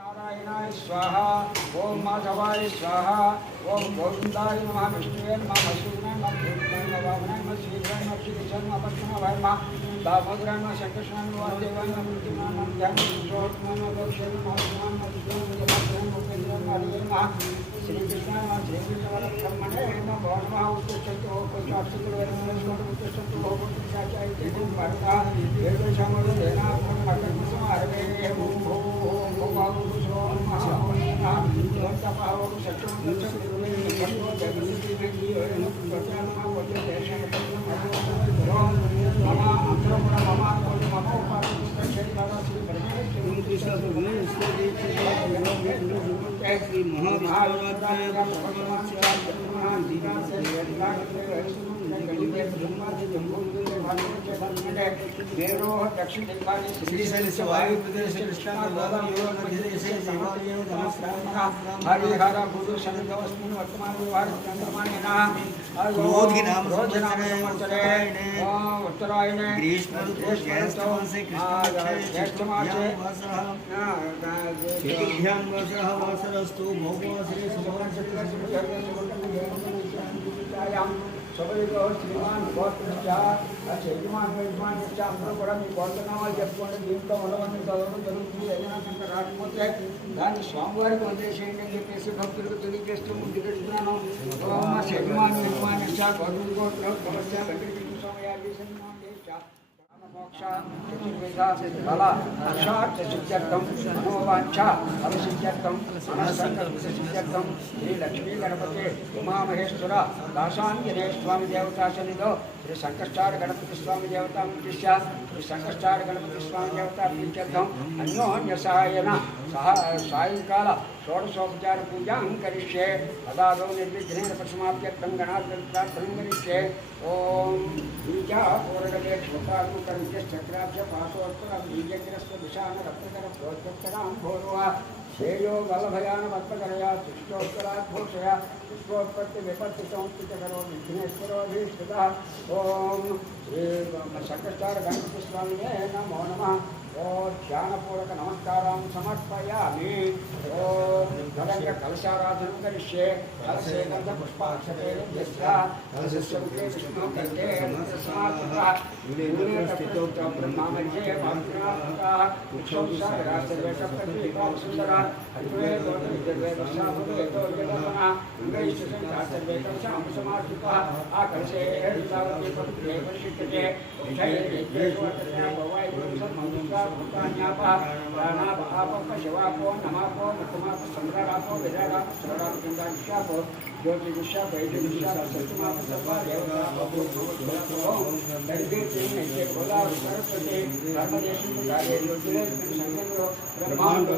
नारायणाय स्वाहा ओम माधवाय स्वाहा ओम गोविंदाय नमः विष्णुवे नमः मधुसूदनाय नमः भूतनाय नमः वामनाय नमः श्रीधराय नमः श्रीकृष्णाय नमः पद्मनाभाय नमः दामोदराय नमः शंकरकृष्णाय नमः वासुदेवाय नमः मृत्युंजयाय नमः ध्यानाय नमः भविष्याय नमः भगवान् नमः श्रीकृष्णाय नमः श्रीकृष्णवरब्रह्मणे नमः नमः उत्तिष्ठन्तु उत्तिष्ठन्तु भगवत्साचार्य देवं भारतः वेदशामरो देनात्मकर्मसमारभे ओम दक्षिण हरिहर गुरु संतोस्मिन् वर्तमान उत्तरायणे ग्रीष्म ज्येष्ठमासे वासरस्तु मौवासरे श्रीमान దీంట్లో ఉండవన్నీ చదవడం జరుగుతుంది. ఏదైనా కనుక రాకపోతే దాన్ని స్వామివారికి వదిలేసేయండి అని చెప్పేసి భక్తులకు తెలియజేస్తూ ముందుకు వెళ్తున్నాను. శరీమాన్ని నిర్మాణి గౌరవ కోట్లో సమస్య స్వామి మోక్ష చతుర్వేద బల అక్షార్థసిద్ధ్యర్థం మనోవాంఛ ఫలసిద్ధ్యర్థం మనస్సంకల్పసిద్ధ్యర్థం శ్రీ లక్ష్మీ గణపతి ఉమామహేశ్వర దాసాంజనేయ స్వామి దేవతా సన్నిధో శ్రీ సంకష్టార గణపతి స్వామి దేవతా ఉద్దేశ్య శ్రీ సంకష్టార గణపతి స్వామి దేవతా ప్రీత్యర్థం అన్యోన్య సహాయన సాయంకాల షోడశోపచార పూజాం కరిష్యే తదాదో నిర్విఘ్నేన పరిసమాప్త్యర్థం గణాధిపతి ప్రార్థనం కరిష్యే ఓం బీజాపూరగతే క్షోతాత్మకర్మ్యశ్చక్రాభ్య పాశోత్తర బీజగ్రస్వ దిశాన రత్నకర ప్రోత్కరాం భోర్వా శ్రేయో వల్లభయాన పద్మకరయా సృష్టోత్తరాద్భూషయా పుష్పోత్పత్తి విపత్తి సంస్థితకరో విఘ్నేశ్వరోధీష్ఠిత ఓం శ్రీ సంకష్టార గణపతి స్వామినే నమో నమః ఓం ధ్యానపూర్వక నమస్కారం సమర్పయామి. ఓం గణంగ కలశారాధనం కరిష్యే కలశే గంధ పుష్పాక్షతే కలశస్వరూపే విష్ణు కంఠే సమాప్తః బ్రహ్మామధ్యే వాగ్నాథః ఉక్షౌషారాసర్వే సప్తద్వీపాః సుందరా అద్వే గోవిందే వర్షాభుతో జగమన ఇంద్రైశ్వసంకాసర్వే కలశాం సమార్పితః ఆ కలశే హరితావతి పవిత్రే పరిశుద్ధతే ఉక్షైర్యేశ్వరత్నా భవాయ సంమంతా భూతాన్యాపః ప్రాణాపాపః శివాపో నమాపో నతమాప సంగ్రహాపో విరాగాప సర్వాప గంగాక్షాపో ज्योतिषा वैद्युषा सत्युमा सर्वा देवता नैवेद्य खोला सरस्वती धर्मदेशु कार्य योगिरे संगेन्द्रो ब्रह्मांडो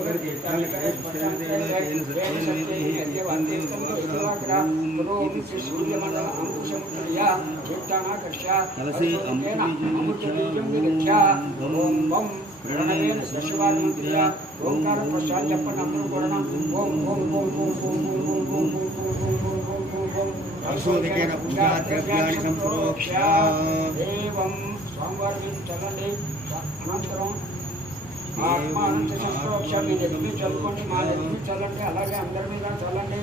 सूर्यमंडल अंकुशमुद्रया चित्तानाकर्ष्या अमुचबीजं ओम बम प्रणवेन दशवारमंत्रिया ओंकार प्रसाद जपन अमृत वर्ण ओम ओम ओम ओम ओम ओम ओम ओम अशोधिकेन पूजा द्रव्याणि संप्रोक्ष्य एवं स्वामिवारी चलंడి అనంతరం ఆత్మానంత సంప్రోక్ష మీ నెత్తి చల్లుకోండి మా నెత్తి చల్లండి అలాగే అందరి మీద చల్లండి.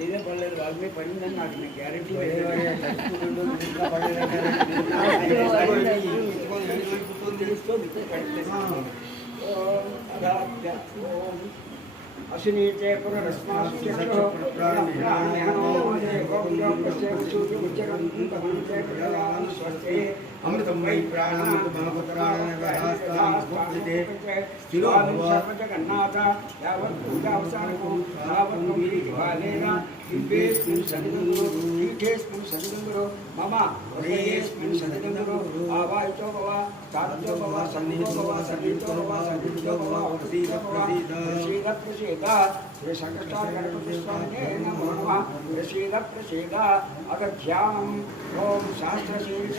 ఇదే పడలేదు వాళ్ళ మీద పడిందని నాకు గ్యారెంటీ అశ్వినీతే పునరస్మాస్య అమృతం వై ప్రాణమృతమహపుత్రాణే స్థిరో సర్వజగన్నాథ యావత్ భూతావసానకం యావత్మీలిబాలేన దివ్యేస్మిన్ సన్నిధింగురు మమ హృదయేస్మిన్ సన్నిధింగురు ఆవాయితో భవ తారతో భవ సన్నిధో భవ సన్నిధో భవ సన్నిధో భవ ప్రసీద ప్రసీద ప్రసీద శ్రీ సంకష్టార గణపతి స్వామినే నమో నమః ప్రసీద అగధ్యానం ఓం శాస్త్రశీర్ష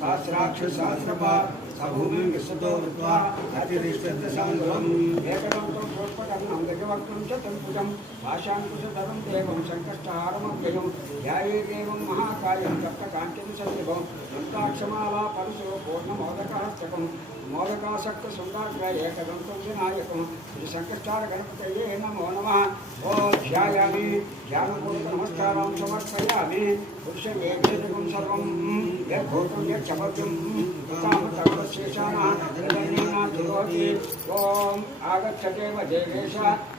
సహస్రాక్ష సహస్రపా సభూమిం విశ్వతో వృత్వా అతిరిష్టదశాంగం ఏకదంతం పుష్పకర్ణం గజవక్త్రం చ తంపుజం భాషాంకుశధరం దేవం సంకష్టహారమవ్యయం ధ్యాయే దేవం మహాకాయం తప్తకాంతిం సన్నిభం దంతాక్షమాలా పరశో పూర్ణమోదకహస్తకం మోదకాసక్త సుందర ఏకదంతం వినాయకం శ్రీ సంకష్టార గణపతయే నమో నమః ఓ ధ్యాయామి ధ్యానపూర్వక నమస్కారం సమర్పయామి పురుషమేకం సర్వం యద్భూతం యచ్చపద్యం ఓం ఆగచ్చదేవ దేవేశ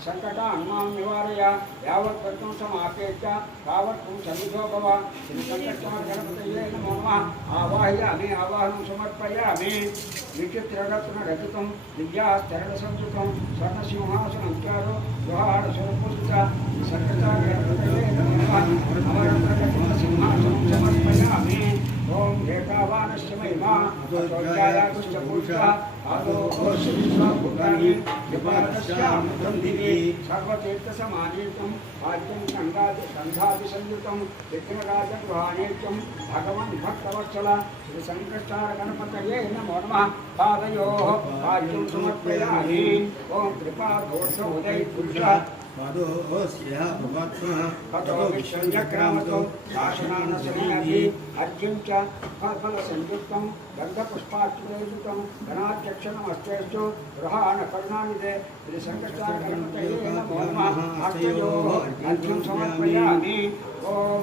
సంకటాన్నాం నివారయ యావత్ పద్మం సమాపేత్య తావత్ సన్నిధో భవ శ్రీ సంకటార గణపతయే నమో నమః ఆవాహయామి ఆవాహనం సమర్పయామి విచిత్రరత్న రచితం దివ్యాస్తరణ సంస్కృతం స్వర్ణసింహాసనం చారు గృహాడ సురపూజిత సంకటార గణపతయే నమో నమః నవరత్న సింహాసనం సమర్పయామి ఓం ఏకావానస్య మహిమా అశోక్యాయాగుష్ట పుష్ప ఆదో శ్రీస్వ భూతాని విపాదస్యామృతం దివి సర్వతీర్థ సమానీతం ఆద్యం గంధాది సంయుతం విఘ్నరాజ గృహానేత్యం భగవన్ భక్తవత్సల శ్రీ సంకష్టార గణపతయే నమో నమః పాదయోః పాద్యం సమర్పయామి ఓం కృపా దోష ఉదయ పురుష పాదోస్య భగవత్పునః తతో విశ్వంజక్రామతో శాసనానసమయభి అర్ఘ్యం చ ఫల సంయుక్తం గంధపుష్పార్చుతం గణాధ్యక్షణమస్తేస్తు గృహాణ కరుణానిదే శ్రీ సంకష్టార గణపతయే నమో నమః హస్తయోః అర్ఘ్యం సమర్పయామి ఓం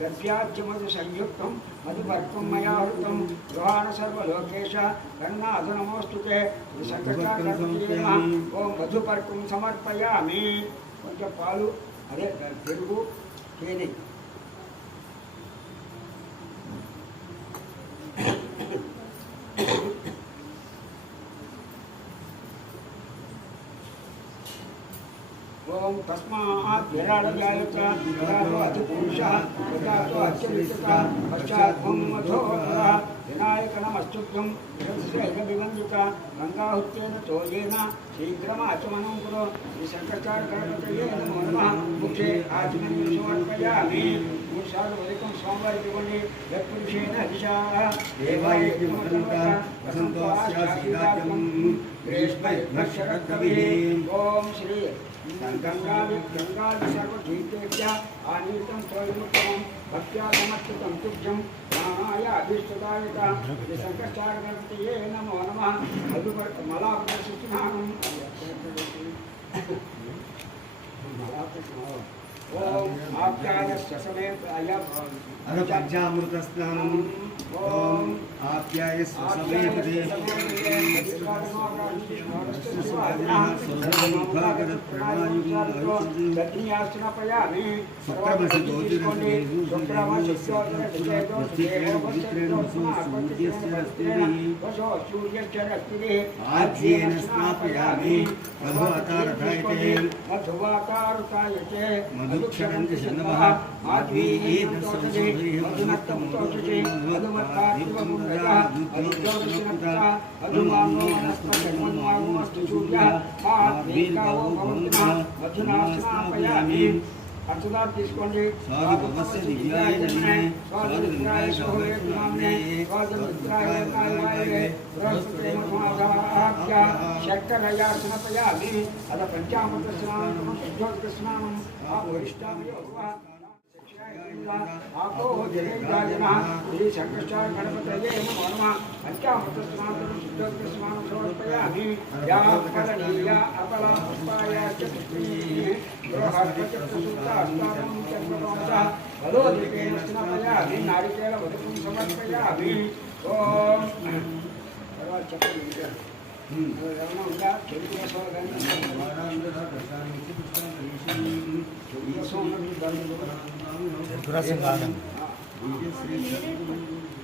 గద్యాద్యమధు సంయుక్తం మధుభర్గం మయా హృతం గృహాణ సర్వలోకేశ గణనాథ నమోస్తుతే శ్రీ సంకష్టార గణపతయే నమః ఓం మధుపర్కం సమర్పయామి కొంచెం పాలు అదే పెరుగు తేనె ఓం తస్మాత్ విరాళజాయత విరాటో అధిపురుషః యథాతో అత్యవితక పశ్చాత్ మధో వినాయక నమస్తుభ్యం వివందిత గంగాహుత్యేన తోయేన శీఘ్రమాచమనం కురు శ్రీ సంకష్టార గణపతయే నమో నమః ముఖే ఆచమనం సమర్పయామి మూడు సార్లు ఉదయం స్వామివారికి ఇవ్వండి యత్పురుషేణ దిశా దేవాయ ఓం శ్రీ గంగాది సర్వధీతేభ్య ఆనీతం స్వయముత్తమం భక్త్యా సమర్పితం తుభ్యం ప్రాణాయ అభీష్టదాయక శ్రీ సంకష్టార గణపతయే నమో నమః మలాపస్నానం ఓం ఆప్యాయస్య సమేత పంచామృత స్నానం ఓం ఆప్యాయస్య సమేపదే ఆజ్యేన స్నాపయామి మధువాకారుతాయతే మధుక్షరం నమః మాధ్వీయేదసోషే మధుమత్తముతోషే మధుమత్తాత్వముదః అరుద్యోషినః అధుమానో నస్తమన్మానోస్తు సూర్య మాధ్వీకావో భవంతునా మధునా స్నాపయామి అర్చనాలు తీసుకోండి స్వామి భవస్య దివ్యాయ నమః స్వామి దివ్యాయ శోభే స్వామి కాయవాయ బృహస్పతే మధుమాధాభ్య శక్కరయాసనపయామి అద పంచామృత స్నానం శుద్ధోదక స్నానం ఆ వరిష్టామయో आपो जयराजना श्री संकष्टार गणपतये नमो नमः पंचामृतस्नानं शुद्धस्नानं समर्पयामि या फलनीया अपला पुष्पाय च पुष्पे गृहपतिसुतास्तानं चन्द्रमासा फलोदीपेन स्नापयामि नारिकेलवधूं समर्पयामि ओम सर्व चक्र रमण उदा चरित्र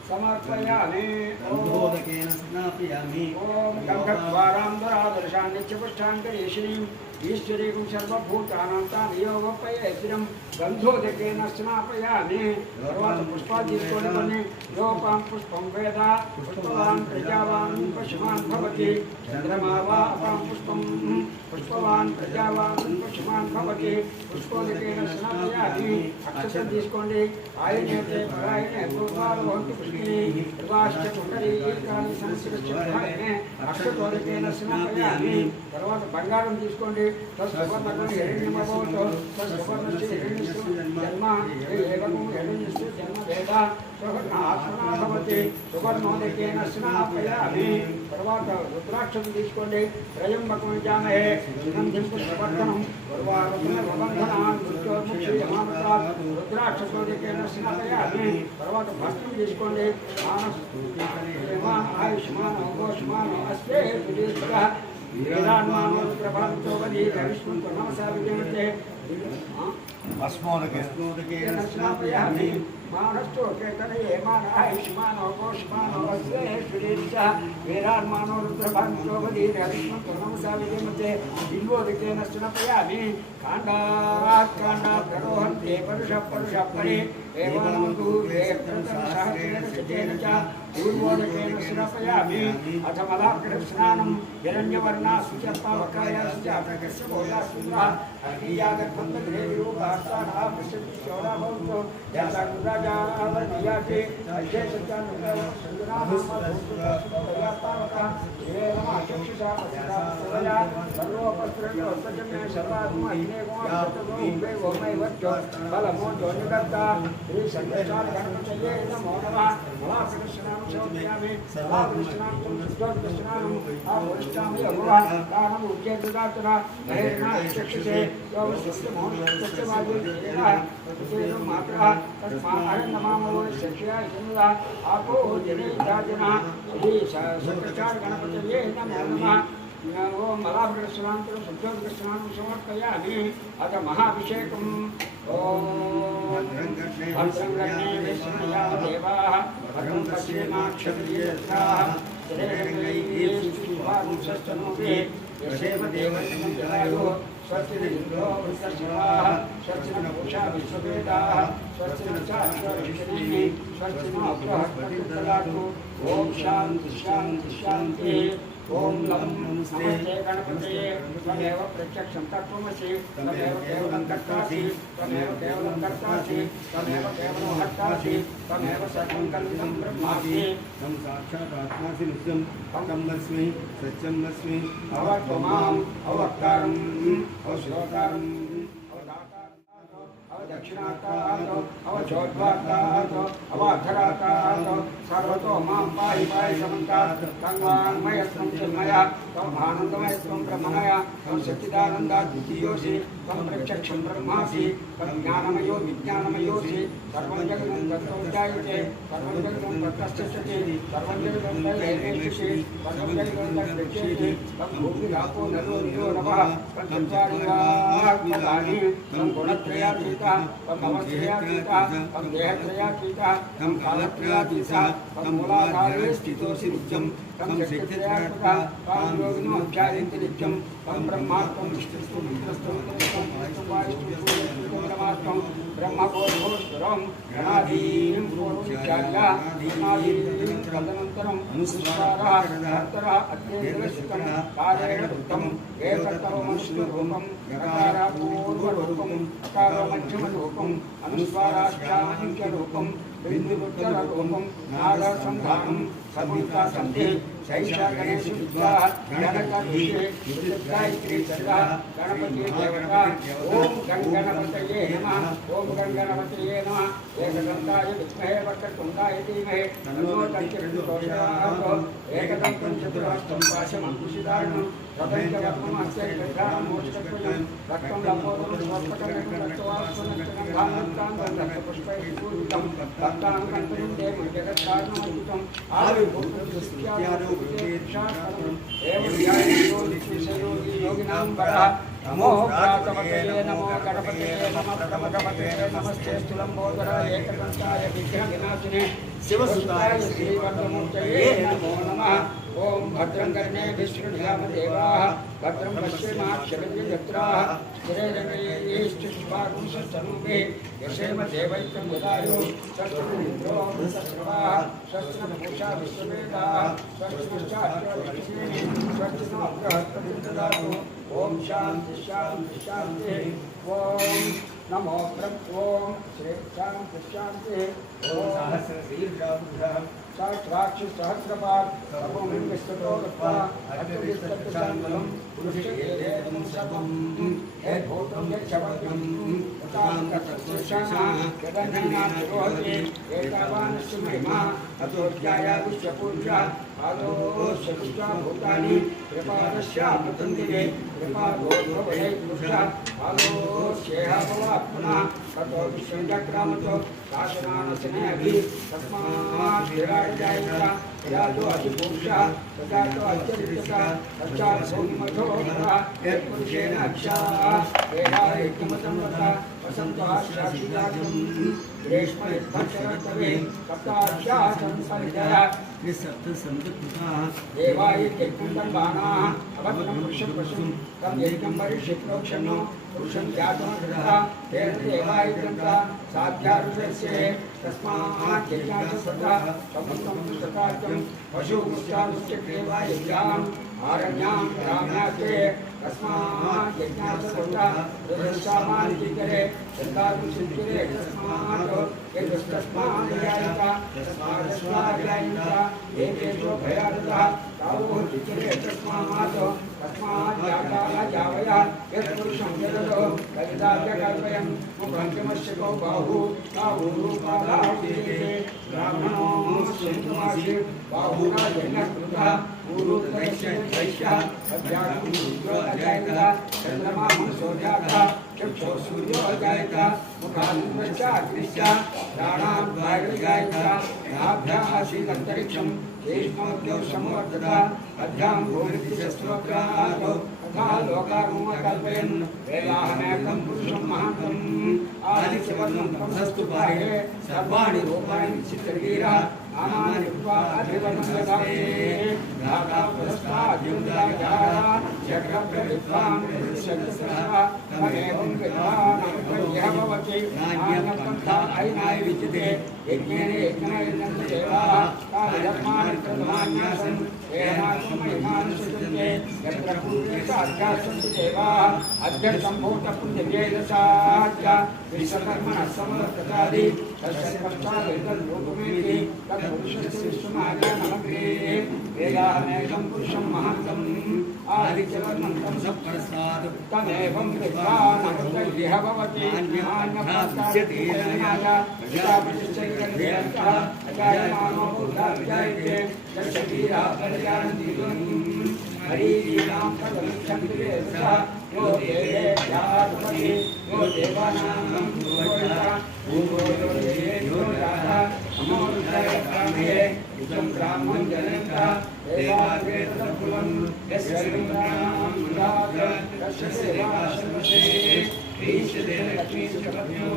समर्पयामि गन्धोदकेन स्नापयामि ओम गन्धद्वारां नित्यपुष्टाङ्गरीश्वरीं ईश्वरीं सर्वभूतानां तामेवोपयेतिरं गन्धोदकेन स्नापयामि सर्वान् पुष्पान् तीसुकोनि योपां पुष्पं वेद पुष्पवान् प्रजावान् पशुमान् भवति चन्द्रमा वा अपां पुष्पं पुष्पवान् प्रजावान् पशुमान् भवति पुष्पोदकेन स्नापयामि अक्षतं तीसुकोंडि आयनेते परायणे पूर्वाः भवन्ति पुष्पिणी सर्वाश्च पुण्डरीकानि संस्कृत्य अक्षतोदकेन स्नापयामि తర్వాత బంగారం తీసుకోండి తస్సువర్ణకం హిరణ్యమభవతు తస్సువర్ణస్య హిరణ్యస్య జన్మ ఏకం హిరణ్యస్య జన్మ వేద సువర్ణ ఆత్మనా భవతి సువర్ణోదకేన స్నాపయామి తర్వాత రుద్రాక్షం తీసుకోండి త్రయంబకం జామహే సుగంధిం పుష్పవర్ధనం పూర్వారుణ ప్రబంధనాన్ మృత్యోర్ముక్షీయమామృతాత్ రుద్రాక్షతోదకేన స్నాపయామి తర్వాత భస్త్రం తీసుకోండి ఆయుష్మాన్ ఘోషమాన్ అస్తే సుదీర్ఘ भस्मोदकेन स्नापयामि मानस्तो केतनये मानायुष्मानो घोषमानो अस्ते सुदीर्घः वीरान्मानो रुद्रभान्तो वदीरविष्णुर्नमसा विजयमते बिल्वोदकेन स्नापयामि काण्डात् काण्डात् प्ररोहन्ते परुषः परि एवं दूरे प्रथमसहस्रेण शतेन च पूर्वोदकेन स्नापयामि अथ मलाकृष्णानं हिरण्यवर्णासुचत्पावकायाश्च बोधासुन्द्रः अग्नियागर्भन्धग्रेविरूपास्तानः पश्यतिशोरा भवन्तु यासागुराजावर्णयाति अशेषचानुकसन्दनामस्तुतावका एवमाचक्षुषा पश्यता सर्वोपस्त्रयोस्तजन्मे सर्वात्महिनेगोमस्तुतो गोमैवच्च फलमोजो निदत्ता श्री संकष्टार गणपतये नमो नमः महाकृष्णां समर्पयामि महाकृष्णां शुद्धकृष्णां आपुष्टामि अभुवः दानम् उच्चैर्ददातुना महेर्ना चक्षुषे योगस्वस्यमोहनस्तस्यमादित्येन मात्रः तस्मात् नमामो शक्ष्याय चन्द्रः आपो जनेताजनः श्री संकष्टार गणपतये नमो नमः ओम मलाभृष्णान्तरं शुद्धकृष्णां समर्पयामि अथ महाभिषेकम् ओम भद्रं गण्ये विष्णुयाः देवाः भद्रं पश्येमाक्षत्रियस्याः श्रेयैर्येष्टिभानुषस्तनोभिः यशेव देवस्य स्वस्तिरिन्द्रो वृद्धशिवाः स्वस्तिनपूषा विश्ववेदाः स्वस्तिनश्चाश्वरिषिणीः स्वस्तिनो बृहस्पतिर्ददातु ॐ शान्ति शान्ति शान्तिः ओम लं नमस्ते गणपतये त्वमेव प्रत्यक्षं तत्त्वमसि त्वमेव केवलं कर्तासि त्वमेव केवलं कर्तासि त्वमेव केवलं हर्तासि त्वमेव सर्वं कल्पितं ब्रह्मासि तं साक्षात् आत्मासि नित्यं तं वस्मि सत्यं वस्मि अवत्वमाम् अवक्तारम् अवश्रोतारम् दक्षिणातातो अवचोद्वातातो अवाधरातातो सर्वतो मां पाहि पाहि समन्तात् तन्वाङ्मयत्वं चिन्मया त्वम् आनन्दमयत्वं ब्रह्ममय त्वं सच्चिदानन्दाद्वितीयोऽसि त्वं प्रत्यक्षं ब्रह्मासि त्वं ज्ञानमयो विज्ञानमयोऽसि सर्वं जगदं तत्त्वं जायते सर्वं जगदं तत्तश्चते सर्वं जगदं तदेवेष्यति सर्वं जगदं तद्दृश्यते त्वं भूमिरापो नलो निरो नभः त्वं चत्वारिकात्मकानि त्वं गुणत्रयातीतः त्वं भवत्रयातीतः त्वं देहत्रयातीतः त्वं कालत्रयातीतः त्वं मूलाधारे स्थितोऽसि नित्यं त्वं शक्तित्रयात्मकः त्वां योगिनो ध्यायन्ति नित्यं त्वं ब्रह्मा त्वं विष्णुस्त्वं रुद्रस्त्वं त्वं वायुस्त्वं ब्रह्मबोधोस्वरं गणाधीनं पूर्वोच्चार्याधीनाधीनं तदनन्तरम् अनुस्वारः कर्तरः अग्नेन्द्रस्तं कालेन वृत्तम् एकतरमश्नुरूपं गकारापूर्वरूपम् अकारमध्यमरूपम् अनुस्वाराष्टाङ्क्यरूपं बिन्दुपुत्ररूपं नादसन्धानं समुद्रा सन्ति शैषा गणेश विद्या गणकाभिषे गायत्री चंद्रा गणपति देवता ओम गणगणपतये नमः ओम गणगणपतये नमः एकदन्ताय विद्महे वक्रतुण्डाय धीमहि तन्नो दन्ति प्रचोदयात् एकदन्तं चतुर्हस्तं पाशमङ्कुशिदारणं तदैकवर्णमस्य गजानं मोक्षकं रक्तं लम्बोदरं स्वस्पटं रक्तवासनं गानं रक्तपुष्पैः पूजितं भक्तानुकम्पनं देवं जगत्कारणमद्भुतम् योगिनां वरः नमो प्रातपतये नमो गणपतये नमः प्रमदपतये नमस्ते स्थूलम्बोदराय एकदन्ताय विघ्नविनाशिने शिवसुताय श्रीवरदमूर्तये नमो नमः ओम भद्रं कर्णे विष्णुयामदेवाः भद्रं पश्येमाक्षभिर्यजत्राः स्थिरैरङ्गैश्चुष्पाकुंसस्तनूभिः यशेम देवैकं यदायुः शस्त्रमिन्द्रो वृषश्रवाः शस्त्रपूषा विश्ववेदाः स्वस्तिश्चार्चोष्टिः स्वस्तिनो बृहस्पतिर्ददातु ओम शांति शांति शांति ओम नमो ब्रह्म श्री शांति शांति ओम सहस्रशीर्षाभुजः सहस्राक्षि सहस्रपाद सर्वं विस्ततो गत्वा अद्विस्तत्संगलं पुरुषेयेदं सर्वं यद्भूतं यच्छवत्यं तां तत्सुषाः यदन्नातिरोहति एतावानस्य महिमा अतोऽध्याया विश्वपूज्या आदो सृष्टा भूतानि कृपादस्यामृतन्दिवे कृपादोद्भवये पुरुषा आदो स्येहाभवात्मनः ततो विश्वं चक्रामतो शासनानसनेऽभि तस्मात् विराजयायता यादो अधिपुरुषः तदातो अत्यरिक्तः तच्चात् सौम्यमथोऽधः यत्पुरुषेण अक्षाः वेदायज्ञमतं वदा वसन्तः शाशिदातं ग्रीष्मयुद्धशरत्तवे सप्ताध्यासं सञ्जय त्रिसप्तसन्तकृताः देवाय यज्ञं बाणाः अवत्नं पुरुषं पशुं तं यज्ञं परिषिप्रोक्षणो पुरुषं जातमकृतः तेन देवाय ग्रन्था साध्यारुषस्य तस्मात् यज्ञासपदा समुत्तं पुस्तकार्यं पशुमुष्टानुस्य देवाय यज्ञाम् आरण्यां ग्राम्यास्ते तस्मात् यज्ञासपदा दुर्दशामानिकीकरे चन्दारुषिकिरे तस्मात् यदस्तस्माद्यायता तस्मादस्माद्यायता एकेषु भयादतः तावोचिकिरे तस्मात् जाताया यत्पुरुषं यदतो कविताभ्य कल्पयन् पञ्चमस्य गौ बाहु बाहुरूपादाहुः ब्राह्मणो सिन्धुमासि बाहुना यज्ञकृतः पूर्वोत्तरस्य वैश्यः अध्यात्मं रुद्रो अजायतः चन्द्रमा मनसो जातः चक्षुः सूर्यो अजायतः मुखान्मुश्चाग्निश्च प्राणान् वायुर्जायतः नाभ्यासीदन्तरिक्षं शेषमोद्यौ समवर्तता अध्यां भूरिशस्त्रोग्रात् तथा लोकागमः कल्पयन् वेदाहमेकं पुरुषं महान्तम् आदित्यवर्णं तमसस्तु बाह्ये सर्वाणि रूपाणि विचित्रवीरः नानानि रूपा अधिवर्णं ददाति नागापुरस्ताद्युम्दायाः चक्रप्रविद्वां विदुषदसः तमेवं विद्वान् अमृतयः भवति नान्यपन्था अयनाय विद्यते यज्ञेन यज्ञेन देवाः तानि प्रथमान्यासन् येनात्महिमानि सृजन्ते यत्र पूर्वे साध्यासन्ति देवाः अध्यसम्भूतपुण्यवेदसाच्च विश्वकर्मणः समवर्ततादि तस्य पश्चादेतद्रूपमेति तत्पुरुषस्य विश्वमाज्ञानमग्रे वेदाहमेकं पुरुषं महान्तम् आदित्यवर्णं तं सप्रसाद तमेवं विद्वान् अमृतयः भवति नान्यपन्थाय प्रजापतिश्चैकन्यन्तः अजायमानो भूताभिजायते तस्य वीरा पर्यानन्ति हरीणां प्रगमिच्छन्ति वेदसः यो देवेभ्यात्मनि यो देवानां भूमो यो जातः अमोरुद्रये इदं ब्राह्मं जनयन्तः देवाग्रेतकुलं यस्य लिङ्गानां मुदाग्र तस्य सेवा सर्वसे ईशदेन लक्ष्मीसुखपत्न्यो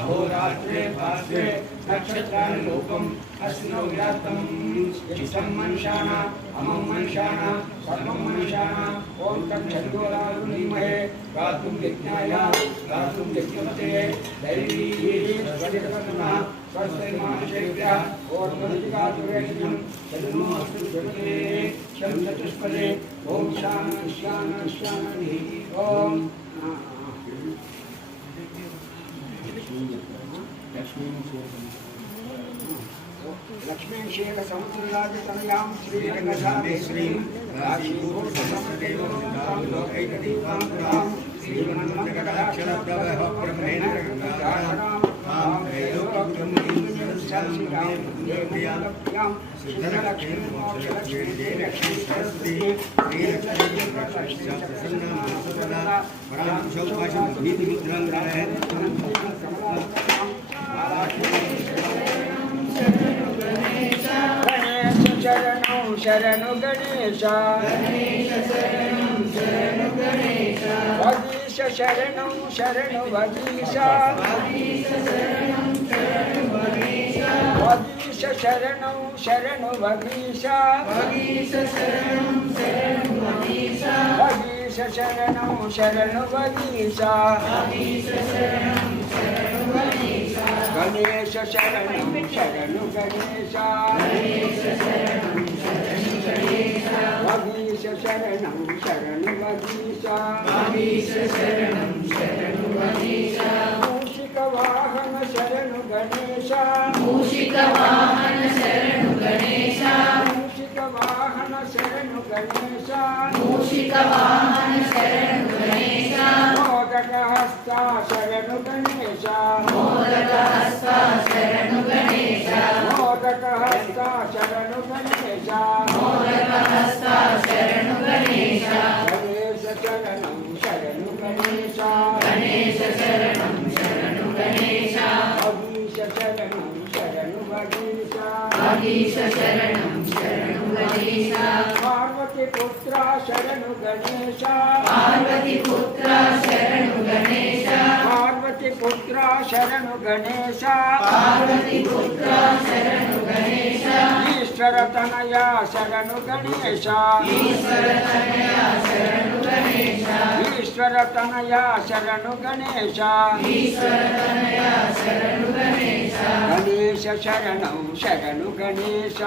अहोरात्रे भास्वे नक्षत्राणि रूपम् अस्नो व्याप्तं इष्टं मनुष्याणां अमं मनुष्याणां सर्वं मनुष्याणां ॐ तच्छन्दोरारुणीमहे गातुं यज्ञाय गातुं यज्ञपते दैवी स्वरितकर्मणः स्वस्ति मानुषेभ्यः ओर्ध्वदिगातुरेष्यं चतुर्मास्तु जगते शं चतुष्पदे ॐ शान्ति शान्ति शान्तिः ॐ लक्ष्मीशेख समुद्रराजतनयां श्रीरंगधामेश्वरीं राशीभूषणसमदेवं लोकैकदीपां श्रीमन्मङ्गलाक्षरप्रभः ब्रह्मेन्द्रगङ्गाधरां शरणु गणेश वगीश शरणु शरणु वगीश वगीश शरणु शरणु वगीश वगीश शरणु शरणु वगीश गणेश शरणु शरणु गणेश वगीश शरणं शरणु वगीश मूषिक वाहन शरणु गणेश मूषिक वाहन शरणु गणेश मोदक हस्ता शरणु गणेश मोदक हस्ता शरणु गणेश गणेश शरणं शरणु गणेश वगीश शरणं शरणु वगीश पार्वती पुत्रा शरणु गणेश पार्वती पुत्रा शरणु गणेश ईश्वर तनया शरणु गणेश ईश्वर तनया शरणु गणेश गणेश शरणं शरणु गणेश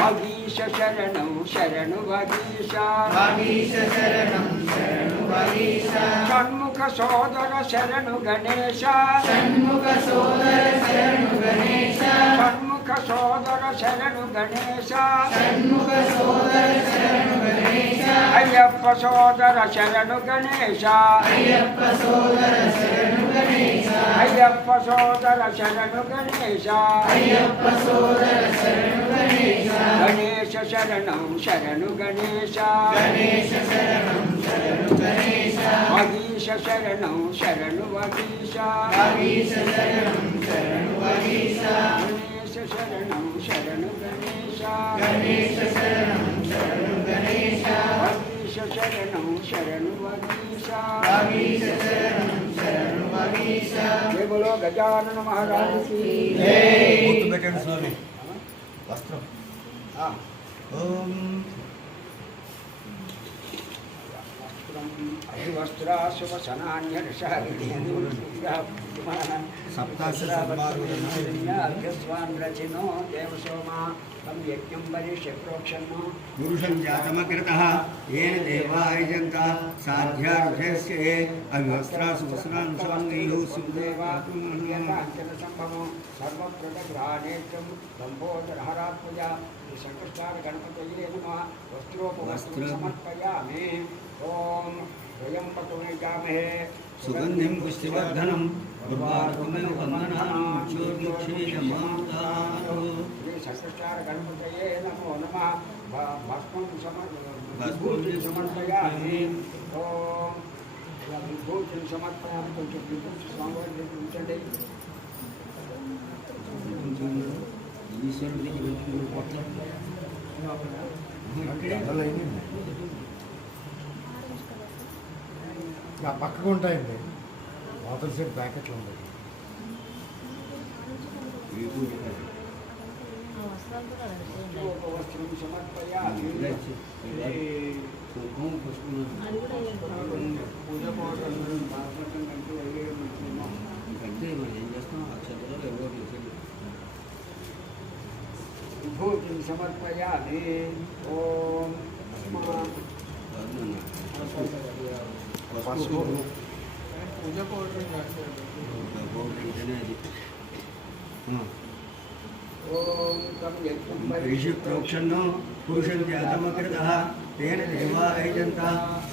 वगीश शरणं शरणु वगीश षण्मुख सोदर शरणु गणेश षण्मुख सोदर शरणु गणेश अय्यप्प सोदर शरणु गणेश अय्यप्प सोदर शरणु गणेश गणेश शरणं शरणु गणेश वगीश शरणं शरणु वगीश गणेश शरणं शरणु गणेश वगीश शरणं शरणु वगीश जय बोलो गजानन महाराज की जय स्वामी वस्त्र ओम अभिवस्त्रा शुभ सनान्यर्षाभिस्वान्रचिनो देवसोमा तं यज्ञं वरिष्य प्रोक्षन्नो पुरुषं जातमकृतः येन देवायजन्ता साध्यारुधस्य अभिवस्त्रा सुवस्त्रानुसंगैः सुदेवाञ्चलसम्भवो सर्वप्रदग्रहानेत्रं लम्बोदरहरात्मजा श्रीशङ्करस्वामी गणपतये नमः वस्त्रोपवस्त्रं समर्पयामि ओम त्र्यम्बकमहे सुगन्धिं पुष्टिवर्धनं उर्वारुकमेव वन्दनां ज्योतिक्षीणमातारो श्री शङ्करस्वामी गणपतये नमो नमः भस्मं समर्पयामि ओम विभूतिं समर्पयामि కొంచెం విభూతి స్వామివారి ఉంచండి ఈశ్వరుడికి వెళ్తున్న పట్ల నా పక్కకు ఉంటాయండి అవతల సైడ్ ప్యాకెట్లు ఉంటాయి వస్త్రం సమర్పయామి పూజ పౌర్ణమి భాగవతం కంటే ఏం చేస్తాం అక్షరాలు ఎవరో विभूतिं समर्पयामि ओम पूजा ఓం తం యజ్ఞం ऋषिप्रोक्षन्नो पुरुषं जातमकृतः तेन देवा ऐजन्त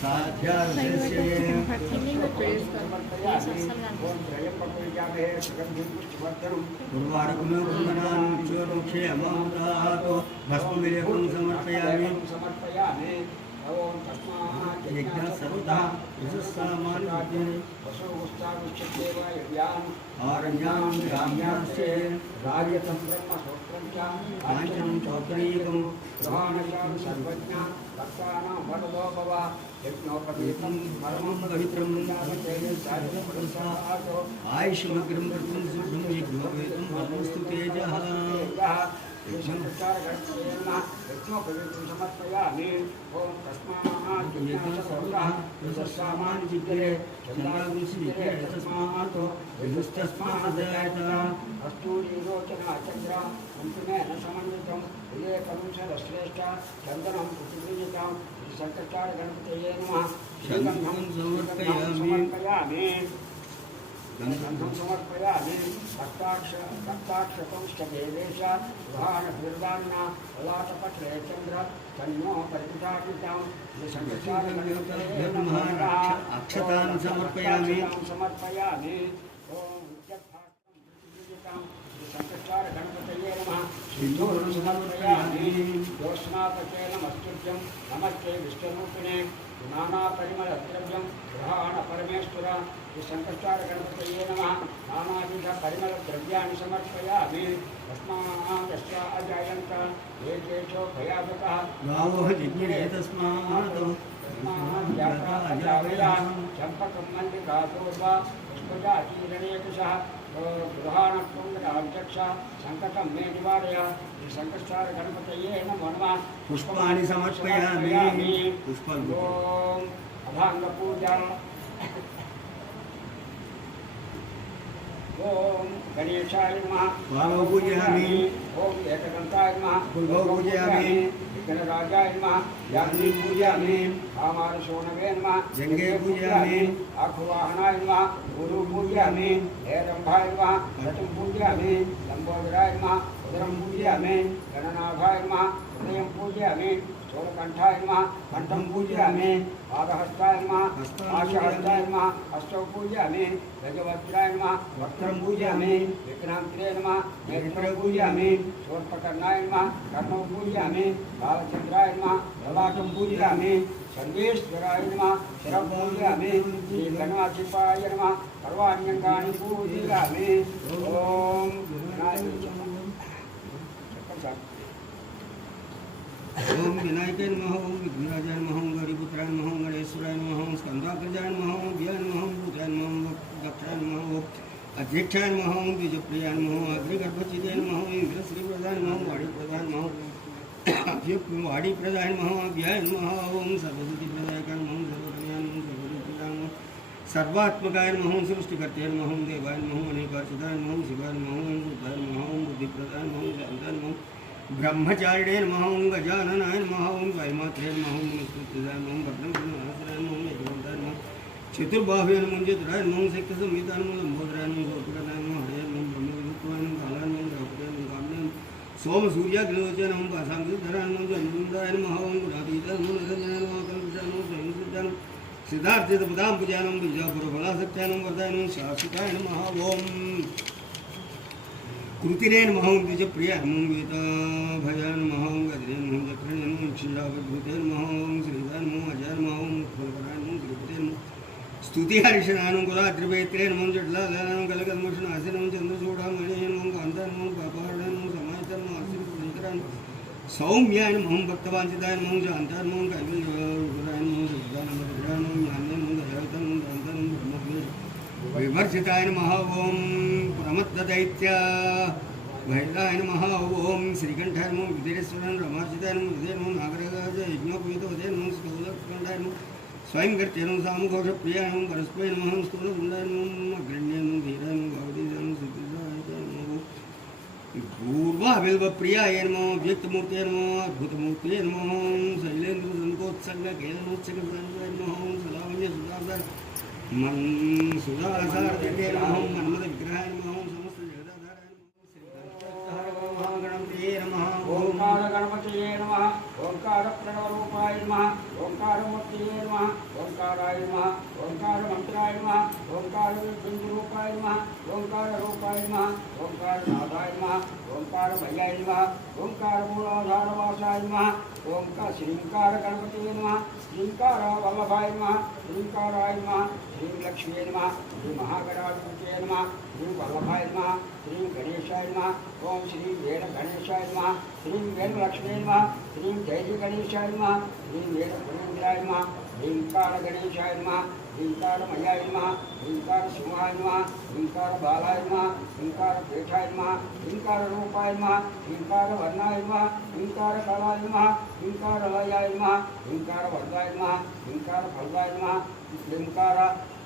साध्यास्य ఓం త్రయంబకైజామహే సుగంధిం పుష్టివర్ధనం उर्वारुकमेव कुन्दनान् चोरुक्षे अमामृतातो भस्मविलेपं समर्पयामि సమర్పయామి. ఓం తస్మాత్ यज्ञः सर्वतः यशस्सामान्यते వసోగుష్టాగుష్యదేవ యవ్యాన్ आरण्यां ग्राम्याश्च రాజతం బ్రహ్మసూత్రం చ काञ्चनं चौकणीयकं గ్రహాణయాం సర్వజ్ఞ భక్తానాం వరదో భవ యజ్ఞోపవీతం పరమం पवित्रं పవిత్రం आयुष्मग्रं कर्तुं सिद्धं यज्ञोपेतं वस्तु तेजः సమర్పయామి. ఓం తస్మాత్ यज्ञसामान्यचित्रे चन्द्रागुंसिविद्ये तस्मात् विदुस्तस्मादयत అస్తూరీరోచనా చంద్ర కుంకుమేన సమన్వితం వివేకముశ్రేష్ట చందనం పృథివీయుతం సంకటార గణపతయే నమః. శంఖం సమర్పయామి. సమర్పయామి. గంధం సమర్పయామి. భక్తాక్షతం దేవేశ గృహాణ లలాటపత్రే చంద్ర తన్నో పరిపితాకితాం అక్షతాన్ సమర్పయామి. సమర్పయామి. ఓం సంకటార గణపతయే నమః. సింధూరం సమర్పయామి. జ్యోత్స్నాపచేన మస్తుభ్యం నమస్తే విష్ణురూపిణే నానా పరిమళ ద్రవ్యం గ్రహాణ పరమేశ్వర సంకటార గణపతయే నమః. నానావిధ పరిమళ ద్రవ్యాన్ని సమర్పయామి. తస్మాదశ్చ అజాయంత ఏ దేశో భయావతః गावो जिज्ञिरे तस्मात् చంపకం మల్లికాశోర్వ పుష్పజాచీరణేకుశः గృహాణకుంగరాధ్యక్ష సంకటం మే నివారయ. సంకటార గణపతయే నమో నమః. पुष्पाणि समर्पयामि. पुष्पाणि ఓం అభాంగ పూజ. ఓం గణేశాయ నమః. బాలో పూజయామి. ఓం ఏకదంతాయ నమః. కుల్భో పూజయామి. విఘ్నరాజాయ నమః. యాగ్ని పూజయామి. కామారశోణవే నమః. జంగే పూజయామి. ఆకువాహనాయ నమః. గురు పూజయామి. హేరంభాయ నమః. రథం పూజయామి. లంబోదరాయ నమః. ఉదరం పూజయామి. గణనాథాయ నమః. హృదయం పూజయామి. స్థూలకంఠాయ నమః. కంఠం పూజయామి. పాదహస్తాయ నమః. ఆశహస్తాయ నమః. హస్తౌ పూజయామి. గజవజ్రాయ నమః. వక్త్రం పూజయామి. విఘ్నాంత్రే నమః. నేత్రం పూజయామి. శూర్పకర్ణాయ నమః. కర్ణౌ పూజయామి. బాలచంద్రాయ నమః. లలాటం పూజయామి. సర్వేశ్వరాయ నమః. శిరం పూజయామి. శ్రీ గణాధిపాయ నమః. సర్వాణ్యంగాని పూజయామి. ఓం ओम विनायकाय नमः. ओम विघ्नराजाय नमः. ओम गौरीपुत्राय नमः. ओम गणेश्वराय नमः. ओम स्कंदाग्रजाय नमः. ओम व्याय नमः. ओम भूताय नमः. ओम दक्षाय नमः. ओम अध्यक्षाय नमः. ओम द्विजप्रियाय नमः. ओम अग्निगर्भचिताय नमः. ओम इंद्रश्रीप्रदाय नमः. ओम वाणीप्रदाय नमः. वाणीप्रदाय नमः. व्याय नमः. ओम सरस्वतीप्रदायकाय नमः. सर्वकल्याणाय नमः. सर्वरूपदाय नमः. सर्वात्मकाय नमः. ओम सृष्टिकर्ताय नमः. ओम देवाय नमः. ओम अनेकार्चिताय नमः. ओम शिवाय नमः. ओम बुद्धाय नमः. ओम बुद्धिप्रदाय नमः. ओम शान्ताय नमः. ब्रह्मचारिणे नमः. ओम गजाननाय नमः. ओम वैमात्रे नमः. ओम स्तुतिदाय नमः. भद्रं नमः. यज्ञवन्ताय नमः. चतुर्बाहुवे नमः. चतुराय नमः. शक्तिसंहिताय नमः. लंबोदराय नमः. गोपकर्णाय नमः. हरये नमः. ब्रह्मविद्वाय नमः. कालाय नमः. द्रौपदाय नमः. काम्याय नमः. सोमसूर्याग्निलोचनाय नमः. भासाङ्गधराय नमः. जन्मदाय नमः. ओम गुणातीताय नमः. निरञ्जनाय नमः. कल्पशाय नमः. स्वयंसिद्धाय नमः. सिद्धार्थपदां पूजाय नमः. बीजापुरफलासक्ताय नमः. वरदाय नमः. शाश्वताय नमः. ओम कृतिरे नमः. ओम द्विजप्रियाय नमः. वेदाभयाय नमः. ओम गजरे नमः. दक्षिणे नमः. क्षीरावधूते नमः. ओम श्रीदाय नमः. अजय नमः. ओम फलकराय नमः. श्रीपते नमः. स्तुतिहर्षणाय नमः. कुलाद्रिवेत्रे नमः. जटलालय नमः. गलगल्मोषणाय नमः. चन्द्रचूडामणि नमः. कान्ताय नमः. पापहाराय नमः. समाहिताय नमः. आश्रितशङ्कराय नमः. सौम्याय नमः. भक्तवाञ्छिताय नमः. शान्ताय नमः. कैवल्यराय नमः. सुखदाय नमः. रुद्राय नमः. ज्ञानाय नमः. दयावताय नमः. कान्ताय नमः. ब्रह्मप्रिय विवर्जिताय नमः. ओम प्रमत्तदैत्य भैराय नमः. ओम श्रीकंठाय नमः. विदेश्वराय नमः. रमार्चिताय नमः. हृदय नमः. नागराजाय यज्ञोपवीतवदे नमः. स्थूलकण्ठाय नमः. स्वयंकर्त्य नमः. सामघोषप्रियाय नमः. परस्पय नमः. स्थूलकुण्डाय नमः. अग्रण्य नमः. धीराय नमः. भगवतीजाय नमः. सिद्धिदाय नमः. पूर्वाबिल्वप्रियाय नमः. व्यक्तमूर्तये नमः. अद्भुतमूर्तये नमः. शैलेन्द्र सन्कोत्सङ्गकेल नमः. सलावण्य सुधाधर मन सुधासार नमः. मन्मथ विग्रहाय नमः. समस्त जगदाधाराय नमः. ओंकार प्रणवरूपाय नमः ओंकार मूर्तये नमः ओंकाराय नमः ओंकार मंत्राय नमः ओंकार बिंदुरूपाय नमः ओंकार रूपाय नमः ओंकार नादाय नमः ओंकार भयाय नमः ओंकार मूलाधारवासाय नमः ओंकार श्रींकार गणपतये नमः श्रींकार वल्लभाय नमः श्रींकाराय नमः श्री लक्ष्मी नमः श्री महागणाधिपतये नमः श्री वल्लभाय नमः श्री गणेशाय नमः ओम श्री वेद गणेशाय नमः श्री वेद लक्ष्मी नमः श्री जय गणेशाय नमः श्री वेद पुरेन्द्राय नमः श्रींकार गणेशाय नमः श्रींकार मयाय नमः श्रींकार सिंहाय नमः श्रींकार बालाय नमः श्रींकार पेठाय नमः श्रींकार रूपाय नमः श्रींकार वर्णाय नमः श्रींकार कलाय नमः श्रींकार लयाय नमः श्रींकार वरदाय नमः श्रींकार फलदाय नमः श्रींकार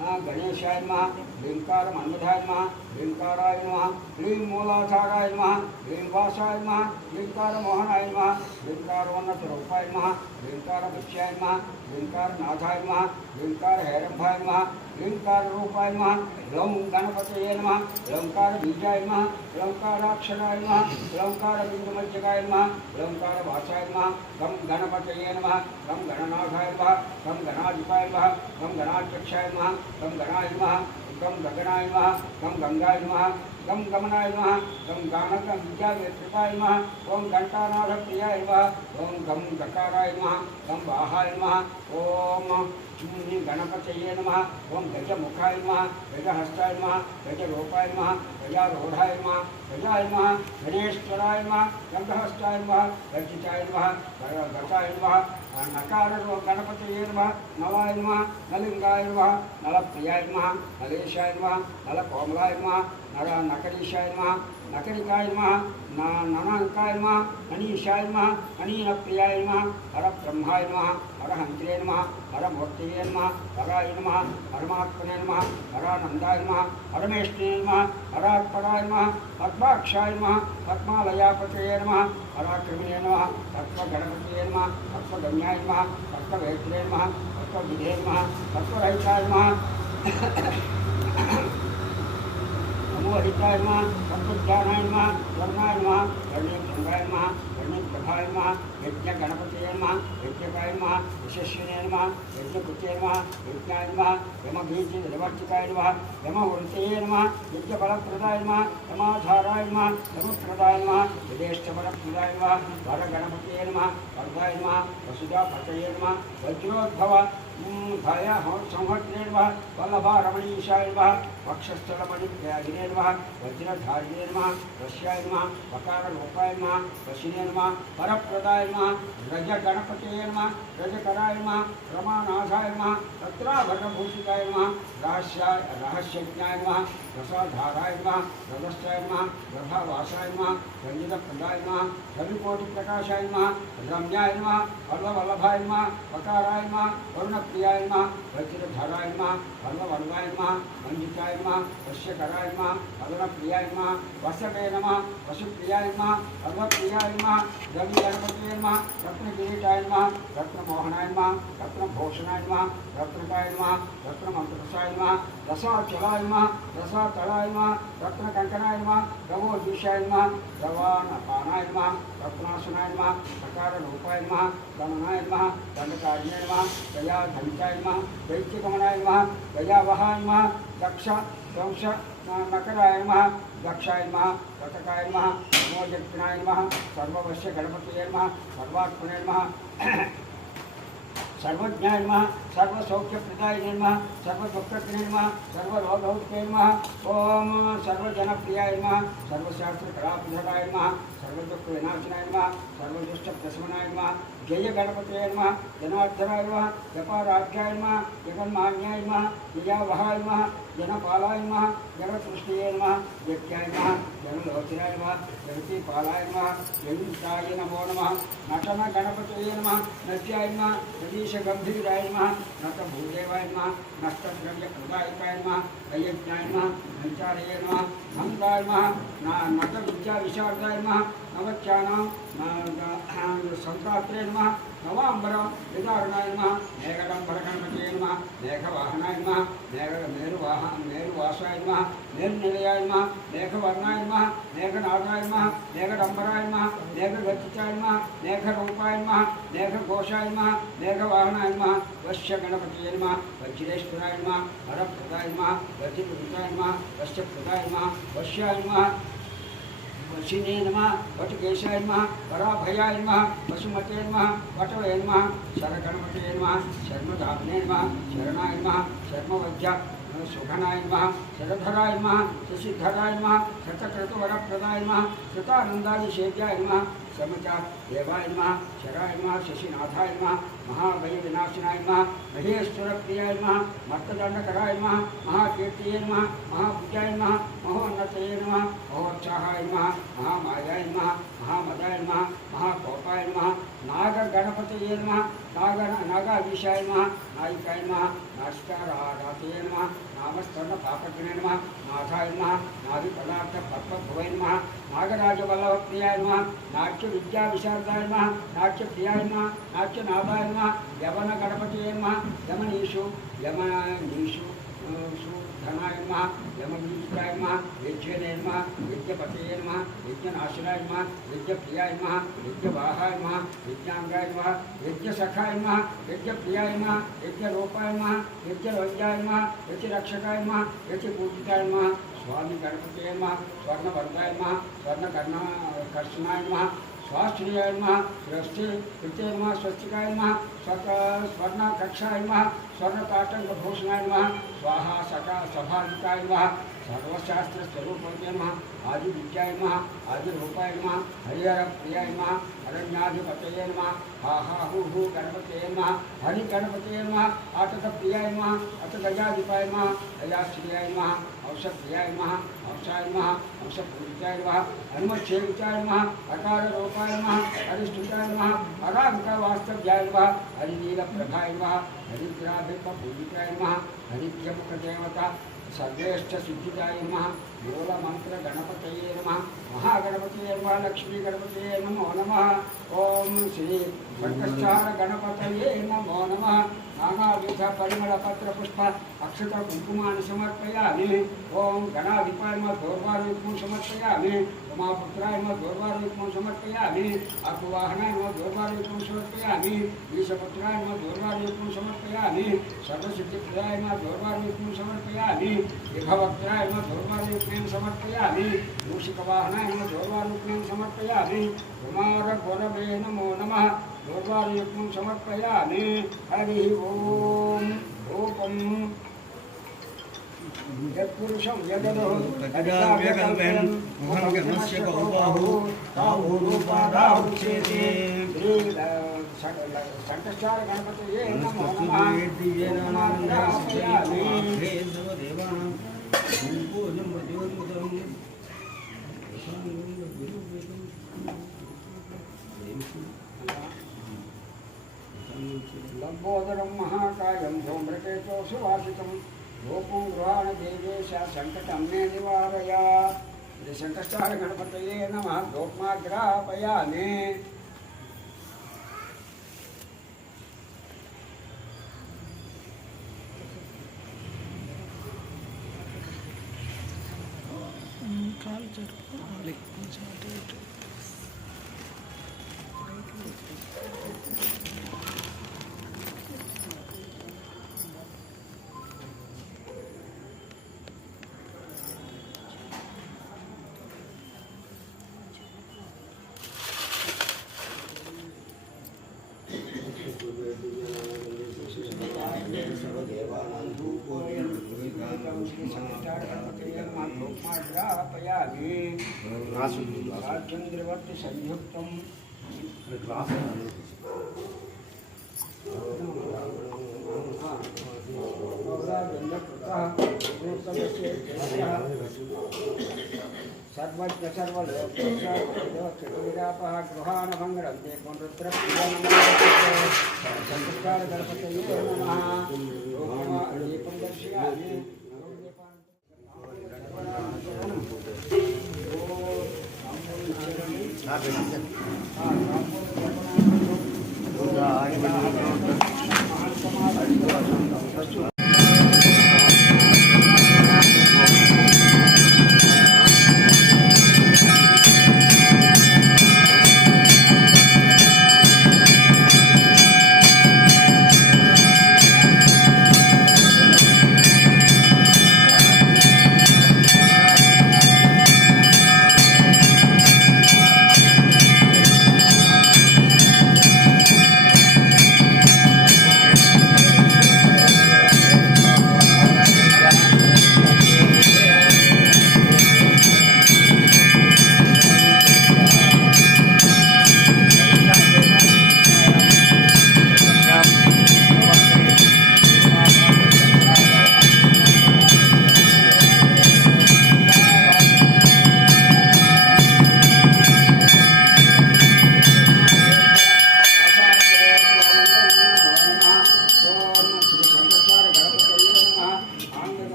गणेशाय नमः श्रींकार मन्मथाय नमः श्रींकाराय नमः श्रीं मूलाधाराय नमः श्रीं वासाय नमः श्रींकार मोहनाय नमः श्रींकार वन्नतरूपाय नमः श्रींकार भक्ष्याय नमः श्रींकार नाथाय नमः श्रींकार हैरंभाय नमः श्रींकार रूपाय नमः ह्लौं गणपतये नमः ह्लौंकार बीजाय नमः ह्लौंकाराक्षराय नमः ह्लौंकार बिंदुमज्जकाय नमः ह्लौंकार वासाय नमः गं गणपतये नमः गं गणनाथाय नमः गं गणाधिपाय नमः गं गणाध्यक्षाय नमः गं गणाय नमः गं गगनाय नमः गं गंगाय नमः गं गमनाय नमः गं गानकं विद्यावेत्रिताय नमः ओम घंटानाथप्रियाय नमः ओम गं गकाराय नमः गं बाहाय नमः ओम गणपतये नमः ओम गजमुखाय नमः गजहस्ताय नमः गजरूपाय नमः गजारूढ़ाय नमः गजाय नमः गणेश्वराय नमः गंधहस्ताय नमः गज्जिताय नमः गताय नमः नकार गणपतये नमः नवाय नमः नलिंगाय नमः नलप्रियाय नमः नलेशाय नमः नलकोमलाय नमः नकरीशाय नमः नकरिकाय नमः ननांकाय नमः अनीशाय नमः अनीनप्रियाय नमः हरब्रह्माय नमः हरहंत्रे नमः हरमूर्तये नमः हराय नमः हरमात्मने नमः हरानंदाय नमः हरमेष्टिने नमः हरात्पराय नमः पद्माक्षाय नमः पद्मालयापतये नमः हराक्रमिणे नमः तत्त्वगणपतये नमः तत्त्वगम्याय नमः तत्त्ववेत्रे नमः तत्त्वविधे नमः तत्त्वरहिताय नमः नमोहिताय नमः तत्त्वज्ञानाय नमः वर्णाय नमः वर्णेभ्यंगाय नमः वर्णेप्रभाय नमः यज्ञगणपतये नमः यज्ञकाय नमः यशस्विने नमः यज्ञकृते नमः यज्ञाय नमः यमबीजनिवर्तिकाय नमः यमवृतये नमः यज्ञफलप्रदाय नमः यमाधाराय नमः यमप्रदाय नमः यथेष्टफलप्रदाय नमः वरगणपतये नमः वरदाय नमः वसुधापतये नमः वज्रोद्भव भाया संहत्रे नमः वल्लभारमणीशाय नमः वक्षस्थलमणिप्रयागिने नमः वज्रधारिणे नमः वश्याय नमः वकारलोपाय नमः वशिने नमः वरप्रदाय नमः रजगणपतये नमः रजकराय नमः रमानाथाय नमः रत्नाभरणभूषिताय नमः रहस्यज्ञाय नमः रसाधाराय नमः रजस्याय नमः रथावासाय नमः रंजितप्रदाय नमः रविकोटिप्रकाशाय नमः रम्याय नमः वल्लभवल्लभाय नमः वकाराय नमः वरुणप्रियाय नमः वज्रधराय नमः वल्लवल्लाय नमः मंजिताय नमः वश्यकराय नमः वरुणप्रियाय नमः वसवे नमः वसुप्रियाय नमः वल्लभप्रियाय नमः रविगणपतये नमः रत्नकिरीटाय नमः रत्नमोहनाय नमः रत्नभूषणाय नमः रत्नकाय नमः रत्नमंत्रसाय नमः रसाचलाय नमः रसातलाय नमः रत्नकंकणाय नमः रवोद्विषाय नमः रवानपानाय नमः रत्नासनाय नमः सकाररूपाय नमः गणनाय नमः दंडकारिणे नमः गयाधनिकाय नमः दैत्यगमनाय नमः गयावहाय नमः दक्ष दंश नकराय नमः दक्षाय नमः रतकाय नमः नमोयज्ञाय नमः सर्ववश्य गणपतये नमः सर्वात्मने नमः सर्वज्ञाय नमः सर्वसौख्यप्रदायिने नमः सर्वदुःखकृते नमः सर्वरोगौख्ये नमः ओम सर्वजनप्रियाय नमः सर्वशास्त्रकलाप्रदाय नमः सर्वदुःखविनाशनाय नमः सर्वदुष्टप्रशमनाय नमः जय गणपतये नमः जनार्दनाय नमः जपाराध्याय नमः जगन्मान्याय नमः जयावहाय नमः जनपालाय नमः जगत्सृष्टये नमः यज्ञाय नमः जनलोचनाय नमः जगतीपालाय नमः जयिताय नमो नमः नटन गणपतये नमः नट्याय नमः गंभीराय नमः नटभूदेवाय नमः नष्टद्रव्यप्रदायकाय नमः अयज्ञाय नमः नचारये नमः नंदाय नमः नटविद्याविशारदाय नमः नवच्यानां సంతాత్రే నమః నవాంబరం విదారుణాయ నమః మేఘడంబరగణపతయే నమః మేఘవాహనాయ నమః మేరువాసాయ నమః మేరునిలయాయ నమః మేఘవర్ణాయ నమః మేఘనాథాయ నమః మేఘడంబరాయ నమః మేఘగర్జితాయ నమః మేఘరూపాయ నమః మేఘఘోషాయ నమః మేఘవాహనాయ నమః వశ్యగణపతయే నమః వజ్రేశ్వరాయ నమః వరప్రదాయ నమః వజ్రప్రదాయ నమః వశ్యప్రదాయ నమః వశ్యాయ నమః वशिने नमः वटकेशाय नमः वराभयाय नमः वसुमते नमः वटवे नमः शरगणपते नमः शर्मधाम्ने नमः शरणाय नमः शर्मवज्र सुघनाय नमः शरधराय नमः शशिधराय नमः शतक्रतुवरप्रदाय नमः शतानन्दादिशेव्याय नमः समचा देवाय नमः शराय नमः शशिनाथाय नमः महाभयविनाशिनाय नमः महेश्वरप्रियाय नमः मर्तदण्डकराय नमः महाकीर्तये नमः महापूजाय नमः महोन्नतये नमः महोत्साहाय नमः महामायाय नमः महामदाय नमः महाकोपाय नमः नागगणपतये नमः नागाधीशाय नमः नायिकाय नमः नास्कारारातये नमः नामस्कर्णपापग्ने नमः नाथाय नमः नाभिपदार्थपद्मभुवे नमः नागराजवल्लभप्रियाय नमः नाट्यविद्याविशारदाय नमः नाट्यप्रियाय नमः नाट्यनाथाय नमः यवनगणपतये नमः यमनीषु धनाय नमः यमबीजाय नमः यज्ञने नमः यज्ञपतये नमः यज्ञनाशिनाय नमः यज्ञप्रियाय नमः यज्ञवाहाय नमः यज्ञांगाय नमः यज्ञसखाय नमः यज्ञप्रियाय नमः यज्ञरूपाय नमः यज्ञवैद्याय नमः यज्ञरक्षकाय नमः यज्ञपूजिताय नमः स्वामी गणपतये नमः स्वर्णवर्धाय नमः स्वर्णकर्षणाय नमः स्वाश्रियाय नमः स्वस्ति कृते नमः स्वस्तिकाय नमः स्वर्णकक्षाय नमः स्वर्णकाटंकभूषणाय नमः स्वाहा सभाजिताय नमः सर्वशास्त्रस्वरूपाय नमः आदिविद्याय नमः आदिरूपाय नमः हरिहरप्रियाय नमः अरण्याधिपतये नमः हा हा हु गणपतये नमः हरिगणपतये नमः आततप्रियाय नमः अतगजाधिपाय नमः अयाश्रियाय नमः औषप्रियाय नमः औषाय नमः औषपूजिताय नमः हनुमच्छेविताय नमः अकाररूपाय नमः हरिष्ठुताय नमः अराधिकावास्तव्याय नमः हरिनीलप्रभाय नमः हरिद्राभिपूजिताय नमः हरिद्यमुखदेवता सर्वेष्टसिद्धिदाय नमः मूलमन्त्रगणपतये नमः महागणपतये नमः लक्ष्मीगणपतये नमो नमः ॐ श्री शङ्करगणपतये नमो नमः नानाविधपरिमलपत्रपुष्प अक्षतकुङ्कुमानि समर्पयामि ॐ गणाधिपाय नमः गौरवायुक्तं समर्पयामि उमापुत्राय नमः गौरवायुक्तं समर्पयामि अकुवाहनाय नमः गौरवायुक्तं समर्पयामि ईशपुत्राय नमः गौरवायुक्तं समर्पयामि सर्वसिद्धिप्रदाय नमः गौरवायुक्तं समर्पयामि विभवक्त्राय नमः गौरवायुक्तं समर्पयामि मूषिकवाहनाय नमः गौरवायुक्तं समर्पयामि कुमारगौरवे नमो नमः गौरवायुक्तं समर्पयामि हरिः ॐ रूपं यत्पुरुषं यददो यदस्य गौबाहु तावूरूपादाहुच्यते शङ्करचार गणपतये नमो लंबोदरं महाकायं धूम्रकेतो सुवासितं रूपं गृहाण देवेश संकटं मे निवारय शङ्करचार गणपतये नमः धूपमाग्रापयामि కాలు జరుపుకోవాలి కొంచెం అటు ఇటు राजेन्द्रवर्ति संयुक्तं सर्वज्ञ सर्वलोकविरापः गृहाणमङ्गलं ते पुनरुत्तरप्रियनमः गणपतये नमः दीपं दर्शयामि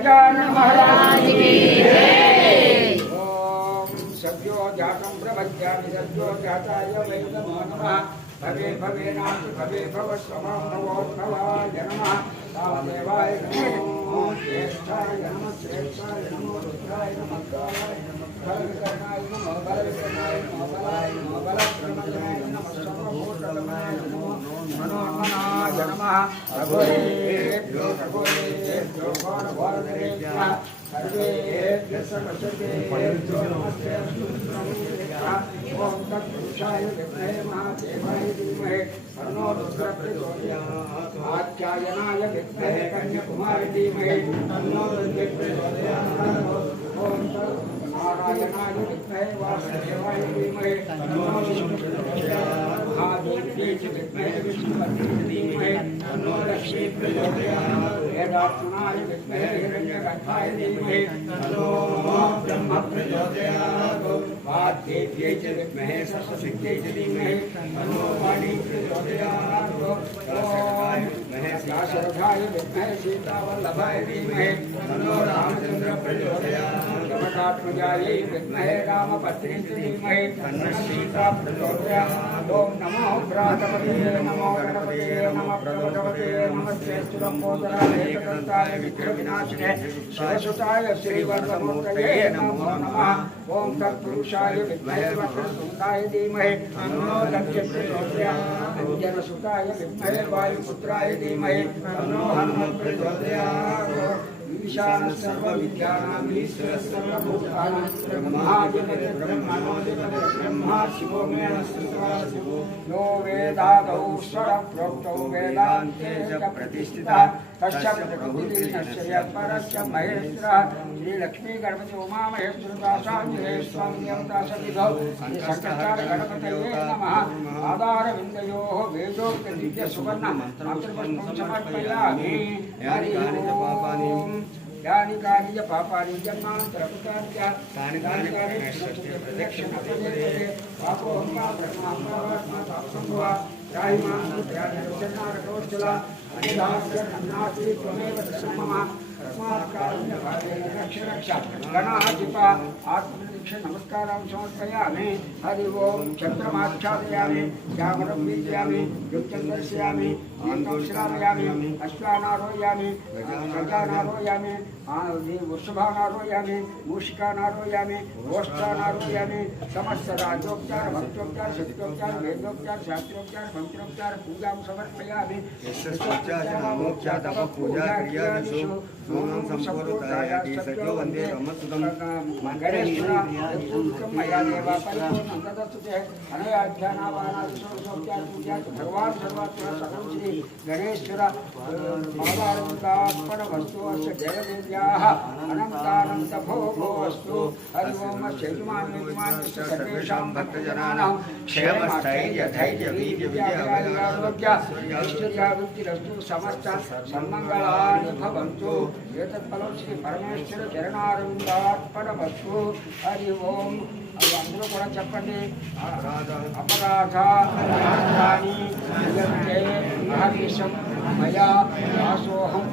गजानन महाराज की जय। ओम सद्यो जातं प्रपद्यामि सद्यो जाताय वै नमो नमः। भवे भवे नाथ भवे भव स्वभाव भवोद्भवाय नमः। वामदेवाय नमो श्रेष्ठाय नमः श्रेष्ठाय नमो रुद्राय नमः कालाय नमः बलकर्णाय नमः बलविक्रमाय नमः बलाय नमः बलप्रमदाय नमः सर्वभूतगमनाय नमः मनोन्मनाय नमः। रघुरेभ्यो रघुरेभ्यो घोरघोरधरेभ्यः सर्वेभ्यः सर्वशक्तेभ्यो नमस्ते अस्तुभ्यः। ओम तत्पुरुषाय विद्महे महादेवाय धीमहि तन्नो रुद्रः प्रचोदयात्। आख्यायनाय विद्महे कन्याकुमारी धीमहि तन्नो रुद्रः प्रचोदयात्। ओम नारायणाय विद्महे वासुदेवाय धीमहि तन्नो विष्णुः प्रचोदयात्। महादेव्यै च विद्महे विष्णुपत्न्यै धीमहि तन्नो लक्ष्मीः प्रचोदयात्। वेदात्मनाय विद्महे हिरण्यगर्भाय धीमहि तन्नो ब्रह्म प्रचोदयात्। वाग्देव्यै च विद्महे सरस्वत्यै च धीमहि तन्नो वाणी प्रचोदयात्। दाशरथाय विद्महे सीतावल्लभाय धीमहि तन्नो रामचन्द्रः प्रचोदयात्। जमदात्मजायै विद्महे रामपत्न्यै च धीमहि तन्नो सीता प्रचोदयात्। ओम नमो भ्रातपते नमो गणपते नमः प्रभवते नमस्ते स्तुलंबोदराय एकदन्ताय विघ्नविनाशिने शिवसुताय श्रीवरदमूर्तये नमो नमः। ओम तत्पुरुषाय विद्महे वक्रतुण्डाय धीमहि तन्नो दक्षिणः प्रचोदयात्। अंजनसुताय विद्महे वायुपुत्राय धीमहि तन्नो हनुमत् प्रचोदयात्। ईशानः सर्वविद्यानां ईश्वरः सर्वभूतानां ब्रह्माधिपतिः ब्रह्मणोऽधिपतिः ब्रह्मा शिवो मे शिवो यो वेदादौ स्वरप्रोक्तौ वेदान्ते च प्रतिष्ठितः तस्य प्रकृतिर्नश्य परस्य महेश्वरः। श्रीलक्ष्मी गणपति उमा महेश्वरदासाञ्जले स्वामी देवता सन्निधौ श्रीशङ्कराचार्य गणपतये नमः। आधारविन्दयोः वेदोक्तदिव्य सुवर्ण मातृपुष्पं समर्पयामि। हरि ओम्। यानि कानि च पापानि जन्मान्तरकृतानि च तानि प्रदक्षिणपदे पापोऽहं पापरमात्मा पापसम्भवा त्राहि मां त्राहिरक्षणारकोज्ज्वला अनिदास्यन्नास्ति त्वमेव मम तस्मात् कारुण्यभावेन रक्ष रक्ष गणाधिपा आत्मनिरीक्ष नमस्कारां समर्पयामि। हरि ओम्। चन्द्रमाच्छादयामि श्यामलं वीजयामि युक्तं दर्शयामि दीर्घं श्रावयामि अश्वानारोहयामि गजानारोहयामि वृषभानारोहयामि मूषिकानारोहयामि गोष्ठानारोहयामि समस्त राजोपचार भक्तोपचार शक्त्योपचार वेदोपचार शास्त्रोपचार मंत्रोपचार पूजां समर्पयामि। वंदे रमसुदं मया देवा परिपूर्णं तदस्तुते अनया ध्यानावानादिशोपचार पूजा भगवान् सर्वात्मा सकल श्री गणेश्वर पादारविन्दार्पणमस्तु अस्य जयदेव्याः अनन्तानन्त भोगोऽस्तु। हरि ओम्। यजमानस्य सर्वेषां भक्तजनानां क्षेमस्थैर्य धैर्य वीर्य विजयारोग्य ऐश्वर्यावृद्धिरस्तु समस्त सन्मङ्गलानि भवन्तु। एतत्फलं श्री परमेश्वर चरणारविन्दार्पणमस्तु। हरि ओम्। అవి అందరూ కూడా చెప్పండి. అపరాధాని మహర్నిశం మయా దాసోహం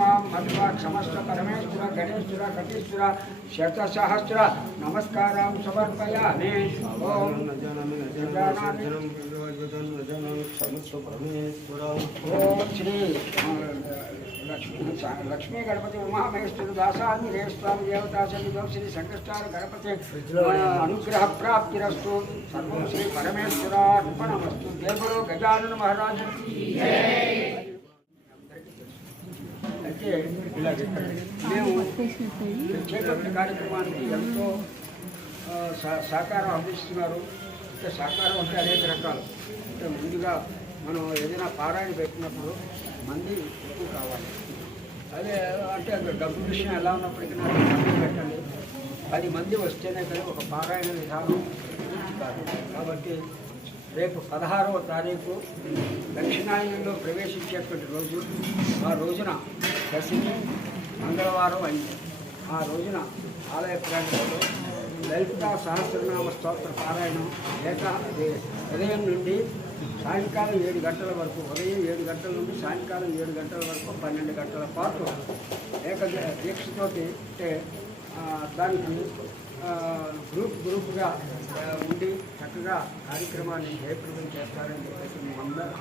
మాం మధ్వా క్షమస్వ పరమేశ్వర గణేశ్వర కటీశ్వర శతసహస్ర నమస్కారం సమర్పయామి. ఓం ఓం శ్రీ लक्ष्मी गणपति उमा महेश्वर दासान्य स्वामी देवता सन्निधौ श्री संकष्टार गणपति अनुग्रह प्राप्तिरस्तु। सर्वं श्री परमेश्वरार्पणमस्तु। देवरो गजानन महाराज అంటే ఇలా చెప్పండి. మేము చేపట్టిన కార్యక్రమానికి ఎంతో సహకారం అందిస్తున్నారు. అంటే సహకారం అంటే అనేక రకాలు. అంటే ముందుగా మనం ఏదైనా పారాయణ పెట్టినప్పుడు మంది ఎక్కువ కావాలి. అదే అంటే డబ్బు విషయం ఎలా ఉన్నప్పటికీ నాకు డబ్బు పెట్టండి. 10 మంది వస్తేనే కానీ ఒక పారాయణ విధానం కాదు. కాబట్టి రేపు 16వ తారీఖు దక్షిణాయనంలో ప్రవేశించేటువంటి రోజు. ఆ రోజున దశమి మంగళవారం అయింది. ఆ రోజున ఆలయ ప్రాంగణంలో లలిత సహస్రనామ స్తోత్ర పారాయణం ఉదయం నుండి సాయంకాలం 7 గంటల వరకు, ఉదయం 7 గంటల నుండి సాయంకాలం 7 గంటల వరకు 12 గంటల పాటు దీక్షతోటి అంటే దానికి గ్రూప్గా ఉండి చక్కగా కార్యక్రమాన్ని జయప్రదం చేస్తారని చెప్పేసి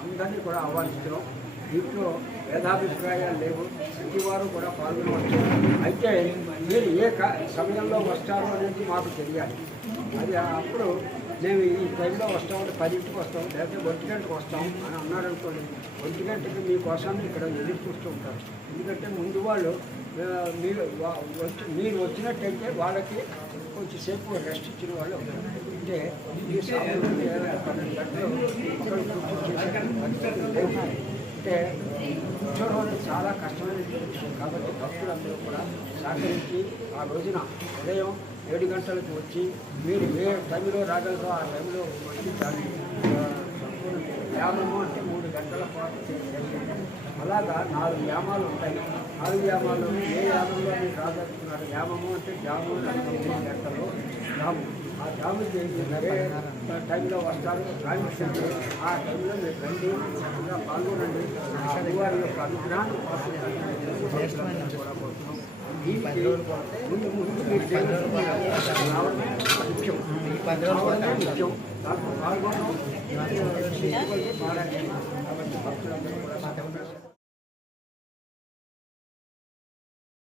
అందరినీ కూడా ఆహ్వానిస్తున్నాం. దీంట్లో భేదాభిప్రాయాలు లేవు, ప్రతి వారు కూడా పాల్గొనవచ్చు. అయితే మీరు ఏ సమయంలో వస్తారో అనేది మాకు తెలియాలి. అది అప్పుడు మేము ఈ టైంలో వస్తామంటే 10ంటికి వస్తాం, లేకపోతే 1 గంటకు వస్తాం అని అన్నారు అనుకోండి. 1 గంటకి మీకోసాన్ని ఇక్కడ ఎదురు చూస్తూ ఉంటారు. ఎందుకంటే ముందు వాళ్ళు మీరు వచ్చినట్టయితే వాళ్ళకి కొంచెం సేపు రెస్ట్ ఇచ్చిన వాళ్ళు ఉంటారు. అంటే ఈ సమయం 12 గంటలు అంటే కూర్చోవడం చాలా కష్టమైన విషయం. కాబట్టి భక్తులందరూ కూడా సహకరించి ఆ రోజున ఉదయం 7 గంటలకు వచ్చి మీరు ఏ టైంలో రాగలరో ఆ టైంలో వచ్చి దాన్ని వ్యాయామము అంటే 3 గంటల పాటు చేయాలి. అలాగా 4 వ్యాయామాలు ఉంటాయి. 4 వ్యాయామాల్లో ఏ వ్యాయామంలో మీరు రాగలుగుతున్నారు? వ్యాయామము అంటే జాము 3 గంటలు జాము. ఆ జాముకి ఏ టైంలో వస్తారు రాయించండి. ఆ టైంలో మీరు రండి, చక్కగా పాల్గొనండి. వారి యొక్క అనుగ్రహాన్ని కూడా కోరుతున్నాం. ముందు మీరు రావడం ముఖ్యం, ముఖ్యం. దాంట్లో పాల్గొనడం కాబట్టి భక్తులందరూ కూడా